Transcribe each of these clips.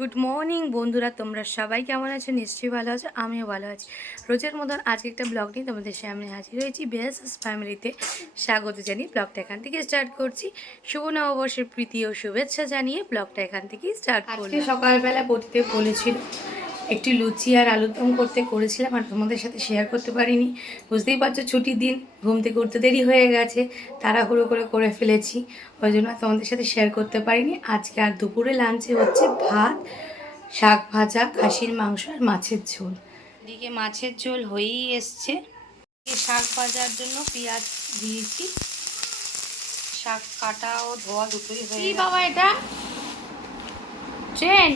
Good morning বন্ধুরা, তোমরা সবাই কেমন আছো? নিশ্চয়ই ভালো আছো, আমিও ভালো আছি। রোজের মতন আজকে একটা ব্লগ নিয়ে তোমাদের সামনে হাজির হয়েছি। বেএসএস ফ্যামিলিতে স্বাগত জানিয়ে ব্লগটা এখান থেকে স্টার্ট করছি। শুভ নববর্ষের প্রীতি ও শুভেচ্ছা জানিয়ে ব্লগটা এখান থেকেই স্টার্ট করছি। সকালবেলা পড়তে বলেছিল একটু লুচি আর আলুর দম করেছিলাম, আর তোমাদের সাথে শেয়ার করতে পারিনি। বুঝতেই পারছো, ছুটির দিন, ঘুম থেকে উঠতে দেরি হয়ে গেছে, তাড়াহুড়ো করে ফেলেছি, ওই জন্য তোমাদের সাথে শেয়ার করতে পারিনি। আজকে আর দুপুরে লাঞ্চে হচ্ছে ভাত, শাক ভাজা, খাসির মাংস আর মাছের ঝোল। এদিকে মাছের ঝোল হয়েই এসছে। শাক ভাজার জন্য পেঁয়াজ দিয়েছি, শাক কাটা ও ধোয়া দুটোই হয়ে গেছে। বাবা এটা ট্রেন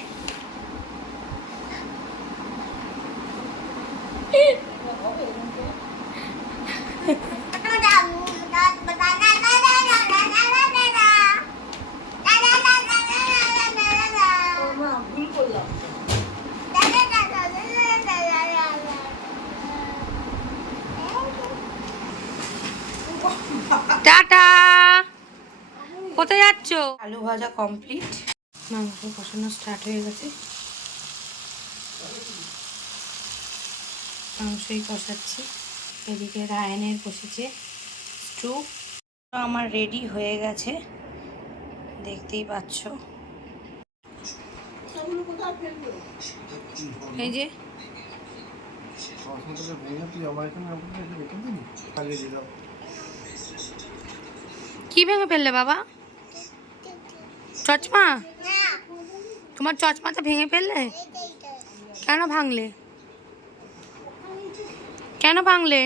টাটা। কোথায় যাচ্ছ? আলু ভাজা কমপ্লিট, মাংস কষানো স্টার্ট হয়ে গেছে, মাংসই কষাচ্ছি। এদিকে রায়নের বসেছে স্টু। আমার রেডি হয়ে গেছে, দেখতেই পাচ্ছ। এই যে কি ভেঙে ফেললে বাবা? চশমা? তোমার চশমাটা ভেঙে ফেললে? কেন ভাঙলে? কেন ভাঙলে?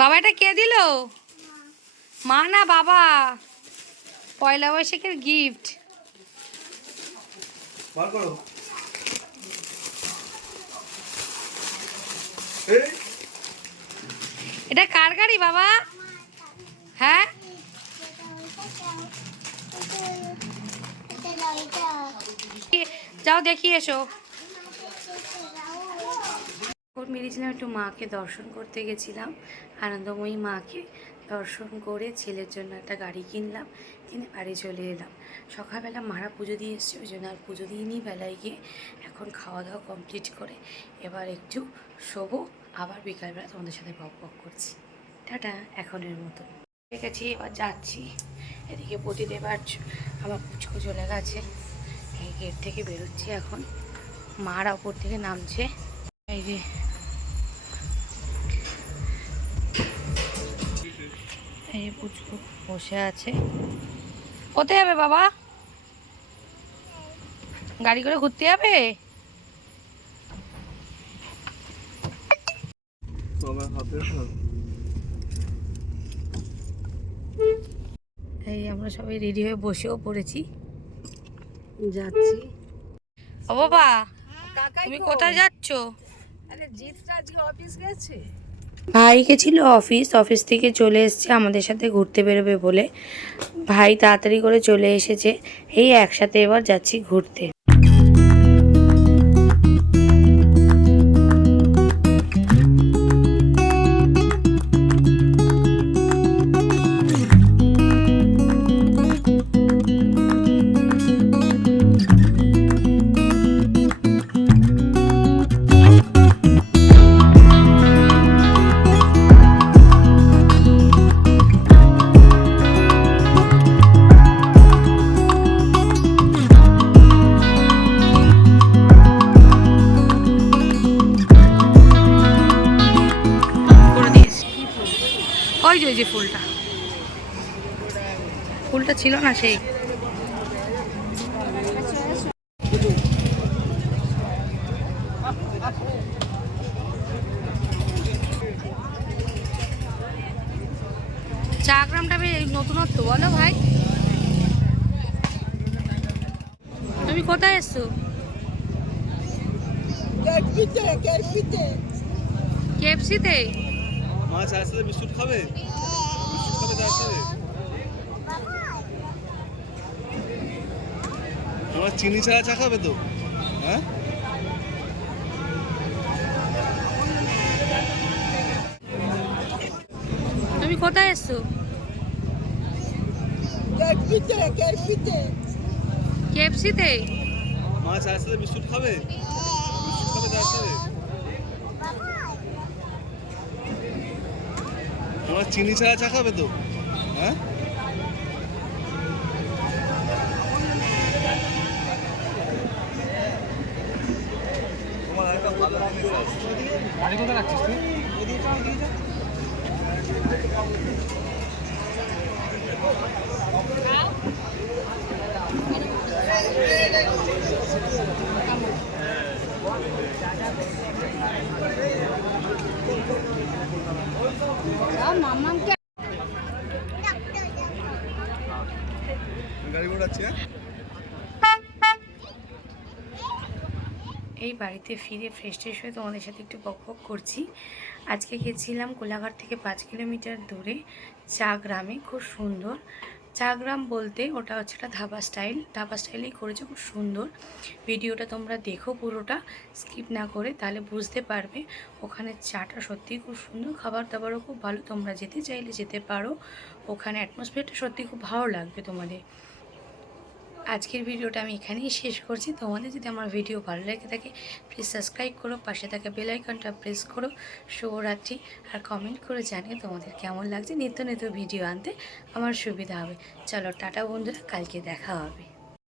বাবা এটা কে দিল? মা না বাবা? পয়লা বৈশাখের গিফট। এটা কার গাড়ি বাবা? হ্যাঁ, যাও দেখিয়ে এসো। বেরিয়েছিলাম একটু, মাকে দর্শন করতে গেছিলাম, আনন্দময়ী মাকে দর্শন করে ছেলের জন্য একটা গাড়ি কিনলাম, কিনে বাড়ি চলে এলাম। সকালবেলা মারা পুজো দিয়ে এসছে, ওই জন্য আর পুজো দিইনি বেলায় গিয়ে। এখন খাওয়া দাওয়া কমপ্লিট করে এবার একটু শোবো, আবার বিকালবেলা তোমাদের সাথে বক বক করছি। টাটা এখনের মতো। ঠিক আছে, এবার যাচ্ছি। এদিকে প্রতিদেব আর আমার পুচকো চলে গেছে, এই গেট থেকে বেরোচ্ছি এখন। মারা ওপর থেকে নামছে, এই যে এই পুচকু বসে আছে। কোথায় যাবে বাবা? গাড়ি করে ঘুরতে যাবে? এই আমরা সবাই রেডি হয়ে বসেও পড়েছি, যাচ্ছি। ও বাবা, তুমি কোথায় যাচ্ছ? আরে জিৎটা আজকে অফিস গেছে। ভাই গেছিল অফিস থেকে চলে এসেছে আমাদের সাথে ঘুরতে বেরোবে বলে। ভাই তাড়াতাড়ি করে চলে এসেছে, এই একসাথে এবার যাচ্ছি ঘুরতে। ওই যে ফুলটা ছিল না সেই। চাগ্রামটা নতুনত্ব বলো ভাই। কোথায় এসছো? কেএফসিতে। মা চার সাথে বিস্কুট খাবে? বিস্কুট খাবে চার সাথে? তোমার চিনি ছাড়া চা খাবে তো? হ্যাঁ, তুমি কোথায় এসছো? কেএফসিতে। মা চার সাথে বিস্কুট খাবে? বিস্কুট খাবে চার সাথে? তোমার চিনি ছাড়া চা খাবে তো? হ্যাঁ, তোমার একটা ভালো গাড়ি কোথায় রাখছিস তুই? গাড়ি ঘোড়াচ্ছি। হ্যাঁ, এই বাড়িতে ফিরে ফ্রেশ ট্রেশ হয়ে তোমাদের সাথে একটু বকবক করছি। আজকে গেছিলাম কোলাঘাট থেকে 5 কিলোমিটার দূরে চা গ্রামে। খুব সুন্দর চা গ্রাম বলতে ওটা হচ্ছে একটা ধাবা স্টাইলেই করেছে, খুব সুন্দর। ভিডিওটা তোমরা দেখো পুরোটা, স্কিপ না করে, তাহলে বুঝতে পারবে। ওখানে চাটা সত্যিই খুব সুন্দর, খাবার দাবারও খুব ভালো। তোমরা যেতে চাইলে যেতে পারো, ওখানে অ্যাটমসফিয়ারটা সত্যি খুব ভালো লাগবে তোমাদের। আজকের ভিডিওটা আমি এখানেই শেষ করছি। তোমাদের যদি আমার ভিডিও ভালো লেগে থাকে প্লিজ সাবস্ক্রাইব করো, পাশে থাকা বেল আইকনটা প্রেস করো। শুভরাত্রি। আর কমেন্ট করে জানিয়ে তোমাদের কেমন লাগছে। নিত্য নিত্য ভিডিও আনতে আমার সুবিধা হবে। চলো টাটা বন্ধুরা, কালকে দেখা হবে।